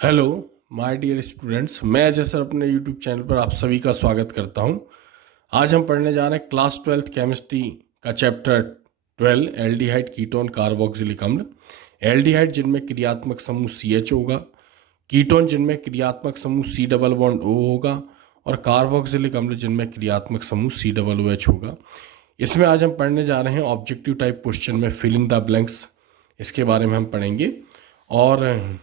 Hello my dear students, मैं Ajay sir अपने YouTube channel पर आप सभी का स्वागत करता हूं। आज हम पढ़ने जा रहे हैं क्लास 12th केमिस्ट्री का चैप्टर 12 एल्डिहाइड कीटोन कार्बोक्सिलिक अम्ल। एल्डिहाइड जिनमें क्रियात्मक समूह CH होगा, कीटोन जिनमें क्रियात्मक समूह C डबल बॉन्ड O होगा और कार्बोक्सिलिक अम्ल जिनमें क्रियात्मक समूह COOH होगा। इसमें आज हम पढ़ने जा रहे हैं ऑब्जेक्टिव टाइप क्वेश्चन में फिलिंग द ब्लैंक्स, इसके बारे में हम पढ़ेंगे। और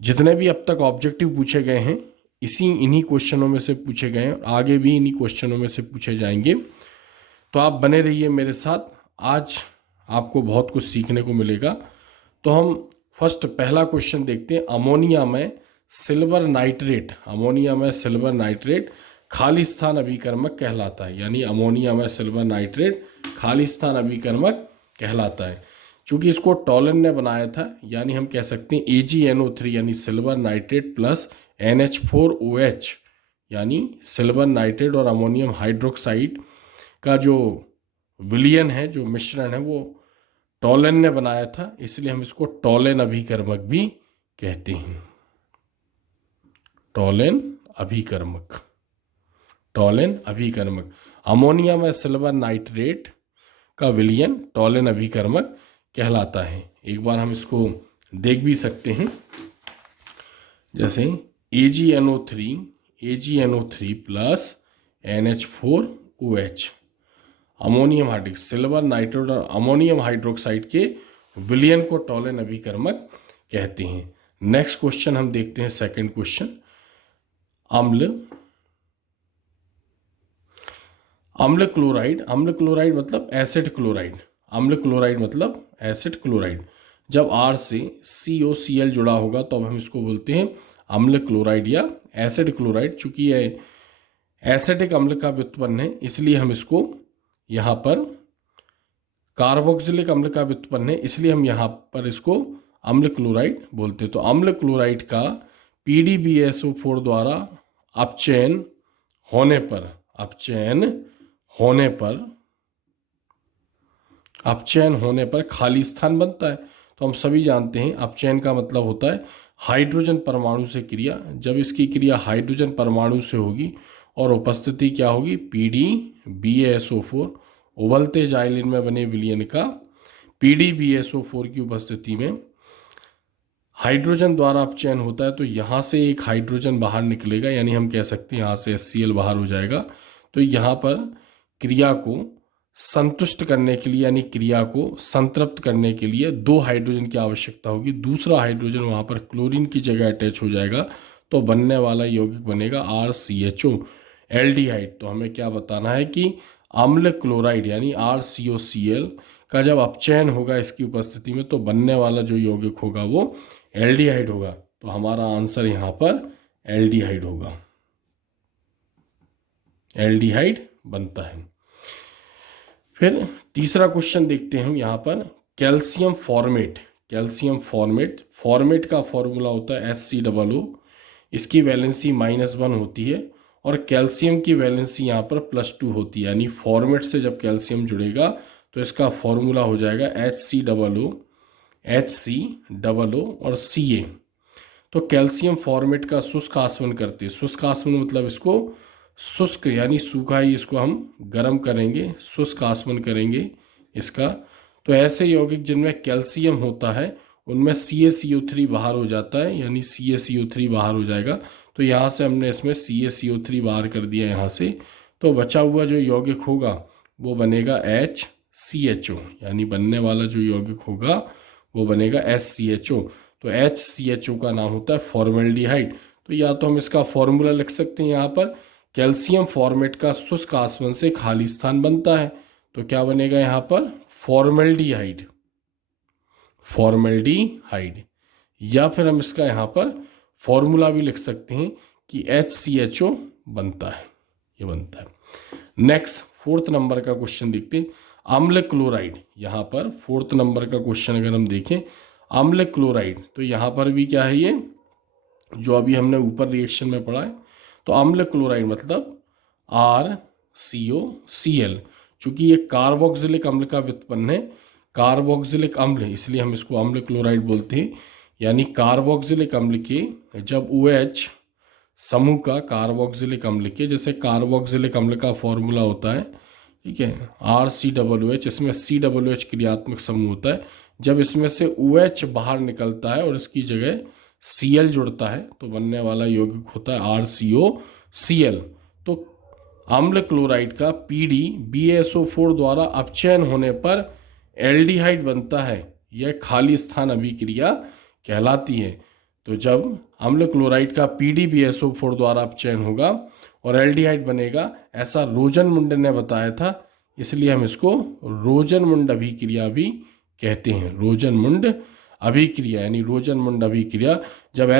जितने भी अब तक ऑब्जेक्टिव पूछे गए हैं इन्हीं क्वेश्चनों में से पूछे गए हैं, आगे भी इन्हीं क्वेश्चनों में से पूछे जाएंगे। तो आप बने रहिए मेरे साथ, आज आपको बहुत कुछ सीखने को मिलेगा। तो हम फर्स्ट पहला क्वेश्चन देखते हैं। अमोनिया में सिल्वर नाइट्रेट खाली स्थान अभिकर्मक कहलाता है, यानी अमोनिया में सिल्वर नाइट्रेट खाली स्थान अभिकर्मक कहलाता है। चूंकि इसको टॉलन ने बनाया था, यानी हम कह सकते हैं AgNO3 यानी सिल्वर नाइट्रेट प्लस NH4OH यानी सिल्वर नाइट्रेट और अमोनियम हाइड्रोक्साइड का जो विलयन है, जो मिश्रण है, वो टॉलन ने बनाया था, इसलिए हम इसको टॉलन अभिकर्मक भी कहते हैं। टॉलन अभिकर्मक अमोनिया में सिल्वर नाइट्रेट का विलयन टॉलन अभिकर्मक कहलाता है। एक बार हम इसको देख भी सकते हैं, जैसे AgNO3 plus NH4OH ammonium hydroxide, silver nitrate और अमोनियम हाइड्रोक्साइड के विलयन को टॉलन अभिकर्मक कहते हैं। नेक्स्ट क्वेश्चन हम देखते हैं, सेकंड क्वेश्चन। अम्ल क्लोराइड मतलब एसिड क्लोराइड जब R से COCl जुड़ा होगा तो अब हम इसको बोलते हैं अम्ल क्लोराइड या एसिड क्लोराइड। चूंकि यह एसिडिक अम्ल का व्युत्पन्न है, इसलिए हम इसको यहाँ पर कार्बोक्सिलिक अम्ल का व्युत्पन्न है, इसलिए हम यहाँ पर इसको अम्ल क्लोराइड बोलते हैं। तो अम्ल क्लोराइड का PDBSO4 द्वारा अपचयन होने पर खाली स्थान बनता है। तो हम सभी जानते हैं अपचयन का मतलब होता है हाइड्रोजन परमाणु से क्रिया। जब इसकी क्रिया हाइड्रोजन परमाणु से होगी और उपस्थिति क्या होगी, PDBSO4 उबलते जाइलिन में बने विलयन का PDBSO4 की उपस्थिति में हाइड्रोजन द्वारा अपचयन होता है। तो यहाँ से एक हाइड्रोजन बाहर निकलेगा, यानी हम कह सकते हैं यहाँ से HCl बाहर हो जाएगा। तो यहाँ पर क्रिया को संतुष्ट करने के लिए, यानी क्रिया को संतृप्त करने के लिए 2 हाइड्रोजन की आवश्यकता होगी। दूसरा हाइड्रोजन वहाँ पर क्लोरीन की जगह अटैच हो जाएगा, तो बनने वाला यौगिक बनेगा RCHO एल्डिहाइड। तो हमें क्या बताना है कि अम्ल क्लोराइड यानी RCOCl का जब अपचयन होगा इसकी उपस्थिति में, तो बनने वाला जो यौगिक होगा वो एल्डिहाइड होगा। तो हमारा आंसर यहाँ पर एल्डिहाइड होगा, एल्डिहाइड बनता है। फिर तीसरा क्वेश्चन देखते हैं हम यहाँ पर। कैल्शियम फॉर्मेट का फॉर्मूला होता है HCOO। इसकी वैलेंसी -1 होती है और कैल्शियम की वैलेंसी यहाँ पर +2 होती है, यानी फॉर्मेट से जब कैल्शियम जुड़ेगा तो इसका फॉर्मूला हो जाएगा HCOO और Ca। तो कैल्शियम फॉर्मेट का शुष्क आसवन करते हैं। शुष्क आसवन मतलब इसको शुष्क यानी सूखा ही, इसको हम गर्म करेंगे, शुष्क आसवन करेंगे इसका। तो ऐसे यौगिक जिनमें कैल्शियम होता है उनमें CaCO3 बाहर हो जाता है, यानी CaCO3 बाहर हो जाएगा। तो यहाँ से हमने इसमें CaCO3 बाहर कर दिया यहाँ से। तो बचा हुआ जो यौगिक होगा वो बनेगा HCHO, यानी बनने वाला जो यौगिक होगा वो बनेगा HCHO। तो HCHO का नाम होता है फॉर्मेल्डिहाइड। तो या तो हम इसका फॉर्मूला लिख सकते हैं यहाँ पर, कैल्शियम फॉर्मेट का शुष्क आसवन से खाली स्थान बनता है, तो क्या बनेगा यहाँ पर फॉर्मेल्डिहाइड। या फिर हम इसका यहाँ पर फॉर्मूला भी लिख सकते हैं कि HCHO बनता है, ये बनता है। नेक्स्ट 4th नंबर का क्वेश्चन देखते हैं। अम्ल क्लोराइड, यहाँ पर 4th नंबर का क्वेश्चन अगर हम देखें, अम्ल क्लोराइड, तो यहाँ पर भी क्या है, ये जो अभी हमने ऊपर रिएक्शन में पढ़ा है। तो अम्ल क्लोराइड मतलब RCOCl। चूंकि ये कार्बोक्सिलिक अम्ल का व्युत्पन्न है, कार्बोक्सिलिक अम्ल, इसलिए हम इसको अम्ल क्लोराइड बोलते हैं। यानी कार्बोक्सिलिक अम्ल के जब OH समूह का कार्बोक्सिलिक अम्ल के, जैसे कार्बोक्सिलिक अम्ल का फॉर्मूला होता है, ठीक है, RCOOH, इसमें COOH क्रियात्मक समूह होता है। जब इसमें से OH बाहर निकलता है और इसकी जगह Cl जुड़ता है तो बनने वाला यौगिक होता है RCOCl। तो अम्ल क्लोराइड का PdBaSO4 द्वारा अपचयन होने पर एल्डिहाइड बनता है। यह खाली स्थान अभिक्रिया कहलाती है। तो जब अम्ल क्लोराइड का PdBaSO4 द्वारा अपचयन होगा और एल्डिहाइड बनेगा, ऐसा रोजनमुंड ने बताया था, इसलिए हम इसको रोजनमुंड अभिक्रिया भी कहते हैं। रोजनमुंड अभिक्रिया यानी रोजनमुंड अभिक्रिया जब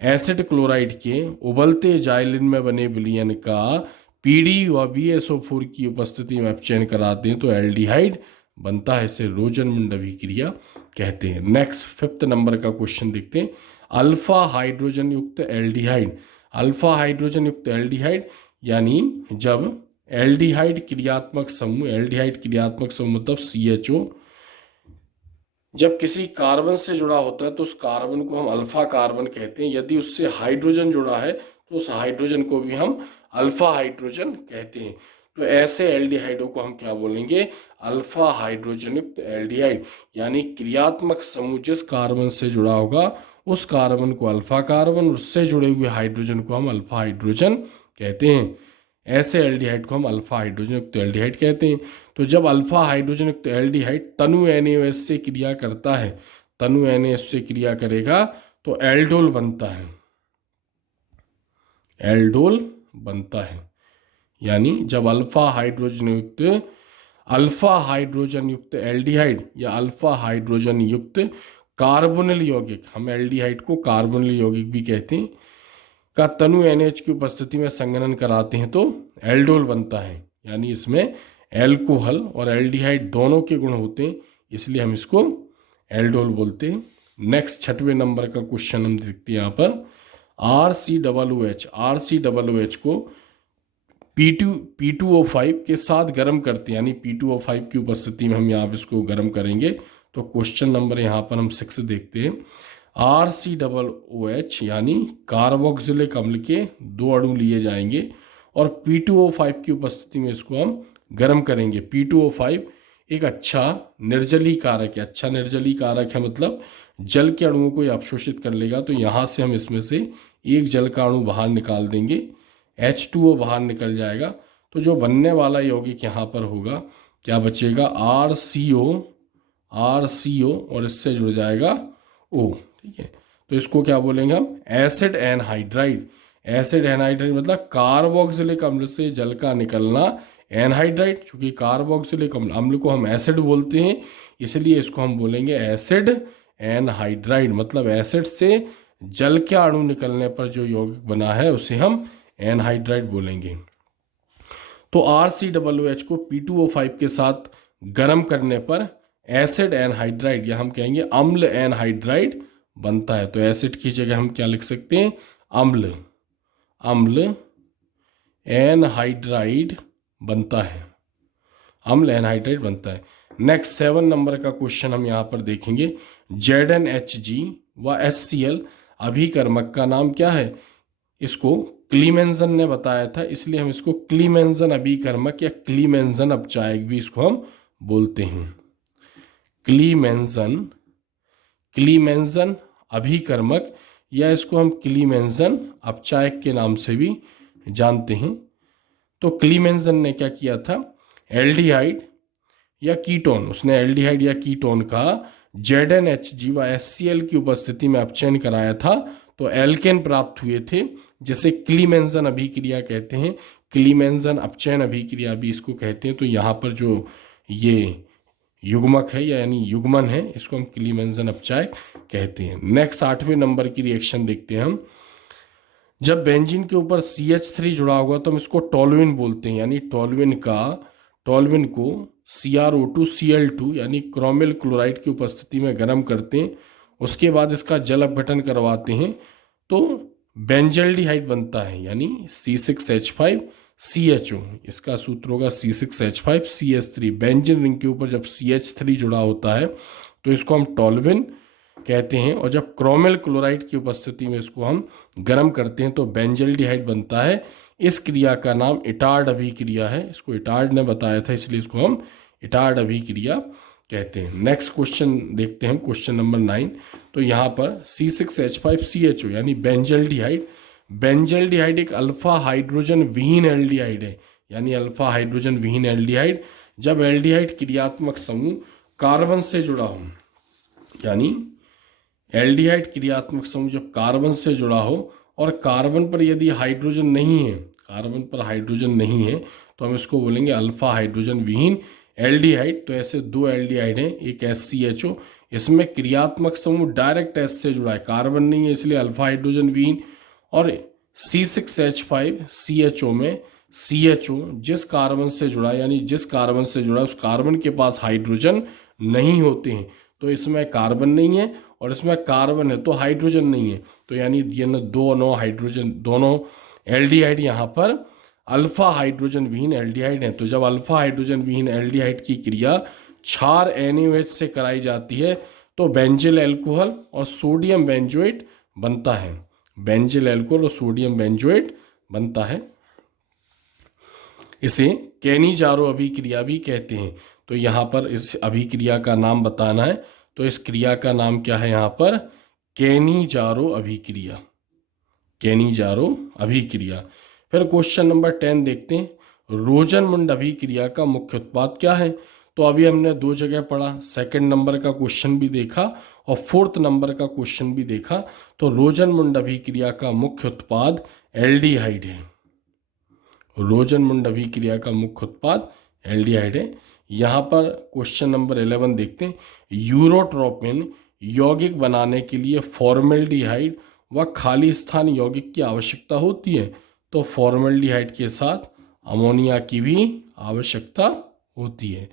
एसिड क्लोराइड के उबलते जाइलिन में बने विलयन का PD व BaSO4 की उपस्थिति में अपचयन कराते हैं तो एल्डिहाइड बनता है। इसे रोजनमुंड अभिक्रिया कहते हैं। नेक्स्ट 5th नंबर का क्वेश्चन देखते हैं। अल्फा हाइड्रोजन युक्त एल्डिहाइड, अल्फा हाइड्रोजन युक्त एल्डिहाइड यानी जब एल्डिहाइड क्रियात्मक समूह, एल्डिहाइड क्रियात्मक समूह मतलब CHO जब किसी कार्बन से जुड़ा होता है तो उस कार्बन को हम अल्फा कार्बन कहते हैं। यदि उससे हाइड्रोजन जुड़ा है तो उस हाइड्रोजन को भी हम अल्फा हाइड्रोजन कहते हैं। तो ऐसे एल्डिहाइडों को हम क्या बोलेंगे? अल्फा हाइड्रोजन युक्त एल्डिहाइड। यानी क्रियात्मक समूह जिस कार्बन से जुड़ा होगा उस कार्बन को अल्फा कार्बन, उससे जुड़े हुए हाइड्रोजन को हम अल्फा हाइड्रोजन कहते हैं। ऐसे एल्डिहाइड को हम अल्फा हाइड्रोजन युक्त एल्डिहाइड कहते हैं। तो जब अल्फा हाइड्रोजन युक्त एल्डिहाइड तनु NaOH से क्रिया करता है, तनु NaOH से क्रिया करेगा तो एल्डोल बनता है, एल्डोल बनता है। यानी जब अल्फा हाइड्रोजन युक्त एल्डिहाइड या अल्फा हाइड्रोजन युक्त कार्बोनिल यौगिक, हम एल्डिहाइड को कार्बोनिल यौगिक भी कहते हैं, का तनु NH की उपस्थिति में संघनन कराते हैं तो एल्डोल बनता है। यानी इसमें एल्कोहल और एल्डिहाइड दोनों के गुण होते हैं, इसलिए हम इसको एल्डोल बोलते हैं। नेक्स्ट 6वें नंबर का क्वेश्चन हम देखते हैं यहाँ पर। RCOOH को P2O5 के साथ गर्म करते हैं, यानी P2O5 की उपस्थिति में हम यहाँ इसको गर्म करेंगे। तो क्वेश्चन नंबर यहाँ पर हम 6 देखते हैं। RCOOH यानी कार्बोक्सिलिक अम्ल के 2 अणु लिए जाएंगे और P2O5 की उपस्थिति में इसको हम गर्म करेंगे। P2O5 एक अच्छा निर्जली कारक है। अच्छा निर्जली कारक है मतलब जल के अणुओं को अवशोषित कर लेगा। तो यहाँ से हम इसमें से एक जल का अणु बाहर निकाल देंगे, H2O बाहर निकल जाएगा। तो जो बनने वाला यौगिक यहाँ पर होगा क्या बचेगा? RCO और इससे जुड़ जाएगा O। ठीक है, तो इसको क्या बोलेंगे हम? Acid anhydride. एसिड एनहाइड्राइड मतलब कार्बोक्सिलिक अम्ल से जल का निकलना एनहाइड्राइड। चूंकि कार्बोक्सिलिक अम्ल को हम एसिड बोलते हैं इसलिए इसको हम बोलेंगे एसिड एनहाइड्राइड। मतलब एसिड से जल के अणु निकलने पर जो यौगिक बना है उसे हम एनहाइड्राइड बोलेंगे। तो RCOOH को P2O5 के साथ गर्म करने पर एसिड एनहाइड्राइड या हम कहेंगे अम्ल एनहाइड्राइड बनता है। तो एसिड की जगह हम क्या लिख सकते हैं? अम्ल, अम्ल एनहाइड्राइड बनता है, अम्ल एनहाइड्राइड बनता है। नेक्स्ट 7 नंबर का क्वेश्चन हम यहाँ पर देखेंगे। ZnHG व HCl अभिकर्मक का नाम क्या है? इसको क्लीमेंजन ने बताया था, इसलिए हम इसको क्लीमेंजन अभिकर्मक या क्लीमेंजन अपचायक भी इसको हम बोलते हैं। क्लीमेंजन अभिकर्मक या इसको हम क्लीमेंजन अपचायक के नाम से भी जानते हैं। तो क्लीमेंजन ने क्या किया था? एल्डिहाइड या कीटोन, उसने एल्डिहाइड या कीटोन का ZnHG व HCl की उपस्थिति में अपचयन कराया था तो एल्केन प्राप्त हुए थे, जिसे क्लीमेंजन अभिक्रिया कहते हैं। क्लीमेंजन अपचयन अभिक्रिया भी इसको कहते हैं। तो यहाँ पर जो ये युग्मक है यानी युग्मन है इसको हम क्लीमेंजन अपचायक कहते हैं। नेक्स्ट 8वें नंबर की रिएक्शन देखते हैं हम। जब बेंजीन के ऊपर CH3 जुड़ा होगा तो हम इसको टोल्यूइन बोलते हैं। यानी टोल्यूइन को CrO2Cl2 यानी क्रोमिल क्लोराइड की उपस्थिति में गर्म करते हैं, उसके बाद इसका जल अपघटन करवाते हैं तो बेंजल्डिहाइड बनता है, यानी C6H5CHO। इसका सूत्र होगा C6H5CH3। बेंजीन रिंग के ऊपर जब CH3 जुड़ा होता है तो इसको हम टोल्यूइन कहते हैं, और जब क्रोमिल क्लोराइड की उपस्थिति में इसको हम गर्म करते हैं तो बेंजल्डिहाइड बनता है। इस क्रिया का नाम इटार्ड अभिक्रिया है। इसको इटार्ड ने बताया था, इसलिए इसको हम इटार्ड अभिक्रिया कहते हैं। नेक्स्ट क्वेश्चन देखते हैं, क्वेश्चन नंबर 9। तो यहाँ पर C6H5CHO यानी बेंजल्डिहाइड। बेंजल्डिहाइड एक अल्फा हाइड्रोजन विहीन एल्डिहाइड है, यानी अल्फा हाइड्रोजन विहीन एल्डिहाइड। जब एल्डिहाइड क्रियात्मक समूह कार्बन से जुड़ा हो, यानी एल्डिहाइड क्रियात्मक समूह जब कार्बन से जुड़ा हो और कार्बन पर यदि हाइड्रोजन नहीं है, कार्बन पर हाइड्रोजन नहीं है, तो हम इसको बोलेंगे अल्फा हाइड्रोजन विहीन एल्डिहाइड। तो ऐसे दो एल्डिहाइड हैं, एक SCHO, इसमें क्रियात्मक समूह डायरेक्ट S से जुड़ा है, कार्बन नहीं है, इसलिए अल्फा हाइड्रोजन विहीन। और C6H5CHO में CHO जिस कार्बन से जुड़ा, यानी जिस कार्बन से जुड़ा उस कार्बन के पास हाइड्रोजन नहीं होते हैं, तो इसमें कार्बन नहीं है और इसमें कार्बन है तो हाइड्रोजन नहीं है। तो यानी ये दोनों हाइड्रोजन, दोनों एल्डिहाइड यहाँ पर अल्फा हाइड्रोजन विहीन एल्डिहाइड हैं। तो जब अल्फा हाइड्रोजन विहीन एल्डिहाइड की क्रिया क्षार NaOH से कराई जाती है तो बेंजिल अल्कोहल और सोडियम बेंजोएट बनता है। बेंजिल अल्कोहल और सोडियम बेंजोएट बनता है। इसे कैनिजारो अभिक्रिया भी कहते हैं। तो यहाँ पर इस अभिक्रिया का नाम बताना है, तो इस क्रिया का नाम क्या है यहाँ पर? कैनिजारो अभिक्रिया। कैनिजारो अभिक्रिया। फिर क्वेश्चन नंबर 10 देखते हैं, रोजनमुंड अभिक्रिया का मुख्य उत्पाद क्या है? तो अभी हमने दो जगह पढ़ा, सेकंड नंबर का क्वेश्चन भी देखा और फोर्थ नंबर का क्वेश्चन भी देखा। तो रोजनमुंड अभिक्रिया का मुख्य उत्पाद एल्डिहाइड है। रोजनमुंड अभिक्रिया का मुख्य उत्पाद एल्डिहाइड है। यहाँ पर क्वेश्चन नंबर 11 देखते हैं, यूरोट्रोपिन यौगिक बनाने के लिए फॉर्मेल्डिहाइड व खाली स्थान यौगिक की आवश्यकता होती है। तो फॉर्मेल्डिहाइड के साथ अमोनिया की भी आवश्यकता होती है।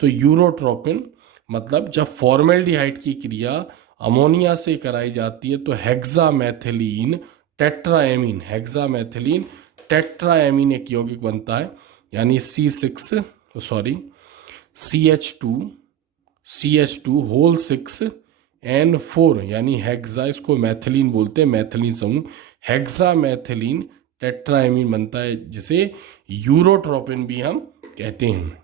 तो यूरोट्रोपिन मतलब जब फॉर्मेल्डिहाइड की क्रिया अमोनिया से कराई जाती है तो हेक्सामेथिलीन टेट्राएमीन, हेक्सामेथिलीन टेट्राएमीन एक यौगिक बनता है, यानी CH2 होल 6N4 यानी हेक्सा, इसको मैथिलीन बोलते हैं, मैथिलीन समूह, हेक्सामेथिलीन टेट्राएमीन बनता है, जिसे यूरोट्रोपिन भी हम कहते हैं।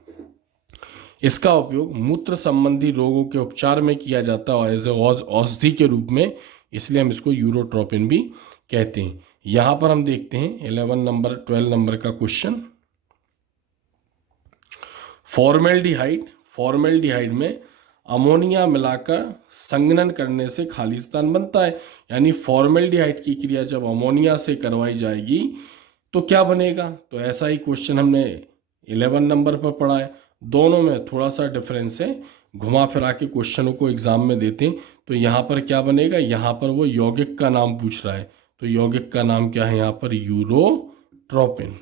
इसका उपयोग मूत्र संबंधी रोगों के उपचार में किया जाता है एज ए औषधि के रूप में, इसलिए हम इसको यूरोट्रोपिन भी कहते हैं। यहाँ पर हम देखते हैं 12 नंबर का क्वेश्चन, फॉर्मेल्डिहाइड में अमोनिया मिलाकर संघनन करने से खालिस्तान बनता है। यानी फॉर्मेल्डिहाइड की क्रिया जब अमोनिया से करवाई जाएगी तो क्या बनेगा? तो ऐसा ही क्वेश्चन हमने 11 नंबर पर पढ़ा है। दोनों में थोड़ा सा डिफरेंस है, घुमा फिरा के क्वेश्चनों को एग्जाम में देते हैं। तो यहाँ पर क्या बनेगा? यहाँ पर वो यौगिक का नाम पूछ रहा है, तो यौगिक का नाम क्या है यहाँ पर? यूरोट्रोपिन।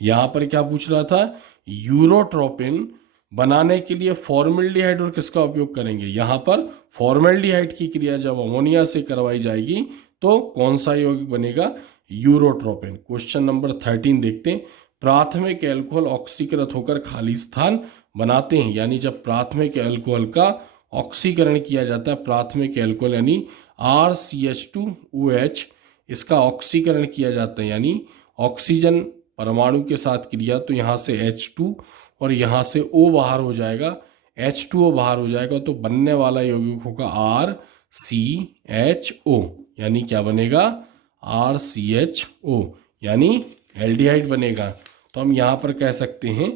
यहाँ पर क्या पूछ रहा था? यूरोट्रोपिन बनाने के लिए फॉर्मेल्डिहाइड और किसका उपयोग करेंगे? यहाँ पर फॉर्मेल्डिहाइड की क्रिया जब अमोनिया से करवाई जाएगी तो कौन सा यौगिक बनेगा? यूरोट्रोपिन। क्वेश्चन नंबर 13 देखते हैं, प्राथमिक एल्कोहल ऑक्सीकृत होकर खाली स्थान बनाते हैं। यानी जब प्राथमिक एल्कोहल का ऑक्सीकरण किया जाता है, प्राथमिक एल्कोहल यानी RCH2OH, इसका ऑक्सीकरण किया जाता है, यानी ऑक्सीजन परमाणु के साथ क्रिया, तो यहाँ से H2 और यहाँ से O बाहर हो जाएगा, H2O बाहर हो जाएगा, तो बनने वाला यौगिक होगा RCHO, यानी क्या बनेगा? RCHO, यानी एल्डिहाइड बनेगा। तो हम यहाँ पर कह सकते हैं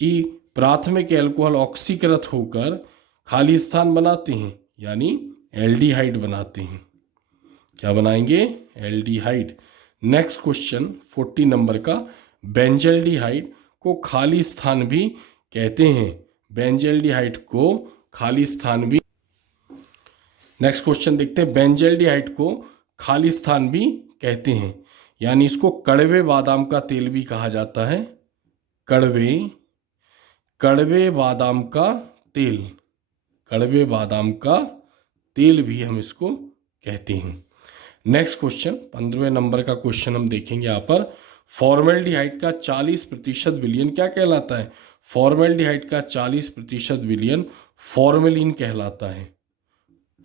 कि प्राथमिक एल्कोहल ऑक्सीकृत होकर खाली स्थान बनाते हैं, यानी एल्डिहाइड बनाते हैं। क्या बनाएंगे? एल्डिहाइड। नेक्स्ट क्वेश्चन 40 नंबर का, बेंजल्डिहाइड को खाली स्थान भी कहते हैं। बेंजल्डिहाइड को खाली स्थान भी, नेक्स्ट क्वेश्चन देखते हैं, बेंजल्डिहाइड को खाली स्थान भी कहते हैं, यानी इसको कड़वे बादाम का तेल भी कहा जाता है। कड़वे बादाम का तेल, कड़वे बादाम का तेल भी हम इसको कहते हैं। नेक्स्ट क्वेश्चन 15वें नंबर का क्वेश्चन हम देखेंगे यहाँ पर, फॉर्मेल्डिहाइड का 40% विलयन क्या कहलाता है? फॉर्मेल्डिहाइड का 40% विलयन फॉर्मेलिन कहलाता है।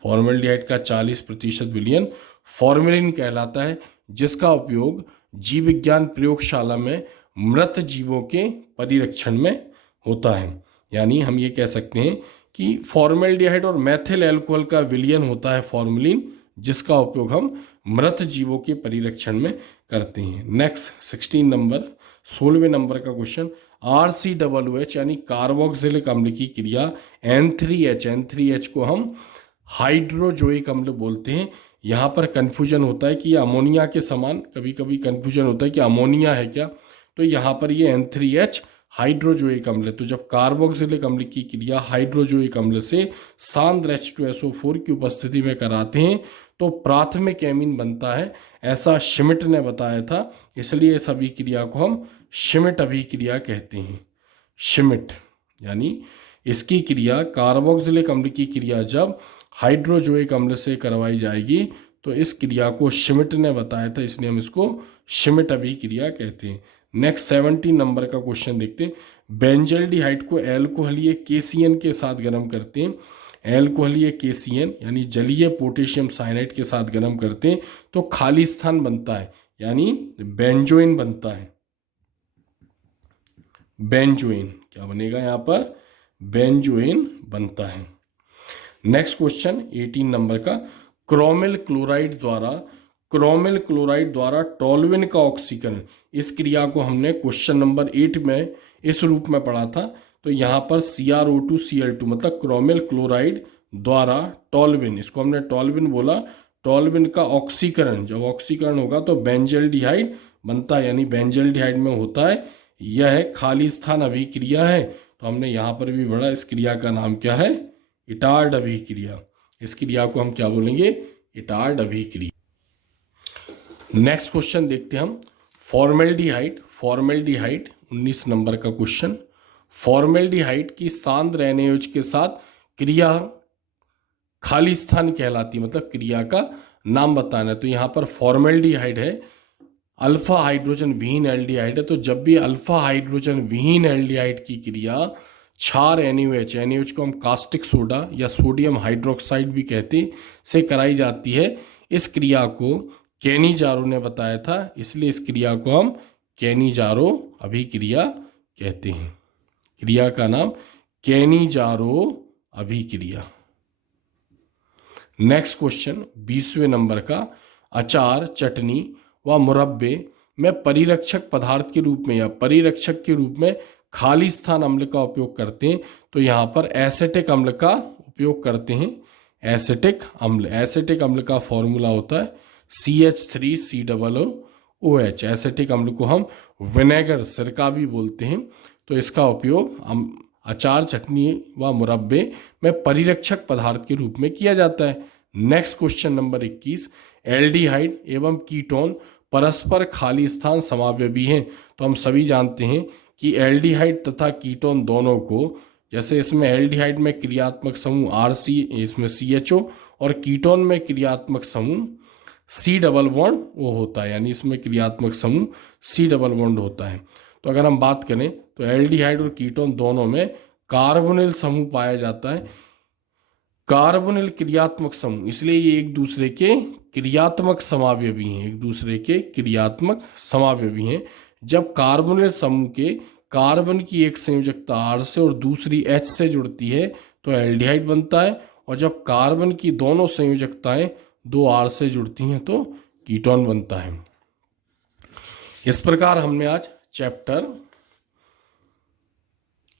फॉर्मेल्डिहाइड का 40% विलयन फॉर्मेलिन कहलाता है, जिसका उपयोग जीव विज्ञान प्रयोगशाला में मृत जीवों के परिरक्षण में होता है। यानी हम ये कह सकते हैं कि फॉर्मेल्डिहाइड और मैथिल एल्कोहल का विलयन होता है फॉर्मेलिन, जिसका उपयोग हम मृत जीवों के परिरक्षण में करते हैं। नेक्स्ट 16वें नंबर का क्वेश्चन, RCOOH यानी कार्बोक्सिलिक अम्ल की क्रिया N3H को हम हाइड्रोजोइक अम्ल बोलते हैं। यहाँ पर कन्फ्यूजन होता है कि ये अमोनिया के समान, कभी कभी कन्फ्यूजन होता है कि अमोनिया है क्या, तो यहाँ पर ये N3H हाइड्रोजोइक अम्ल है। तो जब कार्बोक्सिलिक अम्ल की क्रिया हाइड्रोजोइक अम्ल से सांद्र H2SO4 की उपस्थिति में कराते हैं तो प्राथमिक एमीन बनता है, ऐसा श्मिट ने बताया था। इसलिए इस अभिक्रिया को हम श्मिट अभिक्रिया कहते हैं। श्मिट यानी इसकी क्रिया, कार्बोक्सिलिक अम्ल की क्रिया जब हाइड्रोजोइक अम्ल से करवाई जाएगी तो इस क्रिया को श्मिट ने बताया था, इसलिए हम इसको श्मिट अभिक्रिया कहते हैं। नेक्स्ट 17 नंबर का क्वेश्चन देखते हैं। बेंजल्डिहाइड को एल्कोहलीय KCN के साथ गर्म करते हैं। एल्कोहलीय KCN यानी जलीय पोटेशियम साइनाइड के साथ गर्म करते हैं तो खाली स्थान बनता है, यानी बेंजोइन बनता है। बेंजोइन क्या बनेगा यहाँ पर? बेंजोइन बनता है। नेक्स्ट क्वेश्चन 18 नंबर का, क्रोमिल क्लोराइड द्वारा टोल्यूइन का ऑक्सीकरण, इस क्रिया को हमने क्वेश्चन नंबर 8 में इस रूप में पढ़ा था। तो यहाँ पर CrO2Cl2 मतलब क्रोमिल क्लोराइड द्वारा टोल्यूइन, इसको हमने टोल्यूइन बोला। टोल्यूइन का ऑक्सीकरण, जब ऑक्सीकरण होगा तो बेंजल्डिहाइड बनता है, यानी बेंजल्डिहाइड में होता है। यह खाली स्थान अभिक्रिया है, तो हमने यहाँ पर भी पढ़ा। इस क्रिया का नाम क्या है? इटार्ड अभिक्रिया। इस क्रिया को हम क्या बोलेंगे? इटार्ड अभिक्रिया। नेक्स्ट क्वेश्चन देखते हैं हम। फॉर्मेल्डिहाइड 19 नंबर का क्वेश्चन। फॉर्मेल्डिहाइड की सांद्र NaOH के साथ क्रिया खाली स्थान कहलाती, मतलब क्रिया का नाम बताना है। तो यहाँ पर फॉर्मेल्डिहाइड है, अल्फा हाइड्रोजन विहीन एल्डिहाइड है। तो जब भी अल्फा हाइड्रोजन विहीन एल्डिहाइड की क्रिया क्षार NaOH को हम कास्टिक सोडा या सोडियम हाइड्रोक्साइड भी कहते हैं से कराई जाती है, इस क्रिया को कैनिजारो ने बताया था, इसलिए इस क्रिया को हम कैनिजारो अभिक्रिया कहते हैं। क्रिया का नाम कैनिजारो अभिक्रिया। नेक्स्ट क्वेश्चन 20वें नंबर का, अचार, चटनी व मुरब्बे में परिरक्षक पदार्थ के रूप में या परिरक्षक के रूप में खाली स्थान अम्ल का उपयोग करते हैं। तो यहाँ पर एसिटिक अम्ल का उपयोग करते हैं। एसिटिक अम्ल का फॉर्मूला होता है CH3COOH। एसिटिक अम्ल को हम विनेगर, सिरका भी बोलते हैं। तो इसका उपयोग हम अचार, चटनी व मुरब्बे में परिरक्षक पदार्थ के रूप में किया जाता है। नेक्स्ट क्वेश्चन नंबर 21, एल्डिहाइड एवं कीटोन परस्पर खाली स्थान समावयवी हैं। तो हम सभी जानते हैं कि एल्डिहाइड तथा कीटोन दोनों को, जैसे इसमें एल्डिहाइड में क्रियात्मक समूह RC, इसमें CHO, और कीटोन में क्रियात्मक समूह C डबल बॉन्ड वो होता है, यानी इसमें क्रियात्मक समूह C डबल बॉन्ड होता है। तो अगर हम बात करें तो एल्डिहाइड और कीटोन दोनों में कार्बोनिल समूह पाया जाता है। कार्बोनिल क्रियात्मक समूह, इसलिए ये एक दूसरे के क्रियात्मक समावयवी हैं। जब कार्बोनिल समूह के कार्बन की एक संयोजकता R से और दूसरी H से जुड़ती है तो एल्डिहाइड बनता है, और जब कार्बन की दोनों संयोजकताएं 2 R से जुड़ती हैं तो कीटोन बनता है। इस प्रकार हमने आज चैप्टर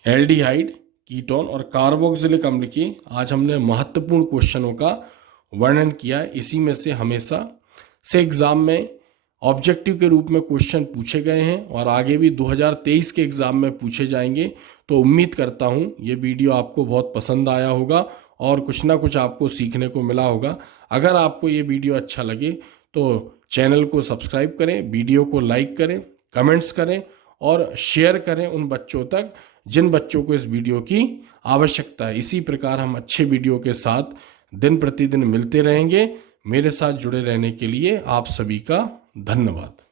एल्डिहाइड, कीटोन और कार्बोक्सिलिक अम्ल की आज हमने महत्वपूर्ण क्वेश्चनों का वर्णन किया। इसी में से हमेशा से एग्जाम में ऑब्जेक्टिव के रूप में क्वेश्चन पूछे गए हैं और आगे भी 2023 के एग्ज़ाम में पूछे जाएंगे। तो उम्मीद करता हूँ ये वीडियो आपको बहुत पसंद आया होगा और कुछ ना कुछ आपको सीखने को मिला होगा। अगर आपको ये वीडियो अच्छा लगे तो चैनल को सब्सक्राइब करें, वीडियो को लाइक करें, कमेंट्स करें और शेयर करें उन बच्चों तक जिन बच्चों को इस वीडियो की आवश्यकता है। इसी प्रकार हम अच्छे वीडियो के साथ दिन प्रतिदिन मिलते रहेंगे। मेरे साथ जुड़े रहने के लिए आप सभी का धन्यवाद।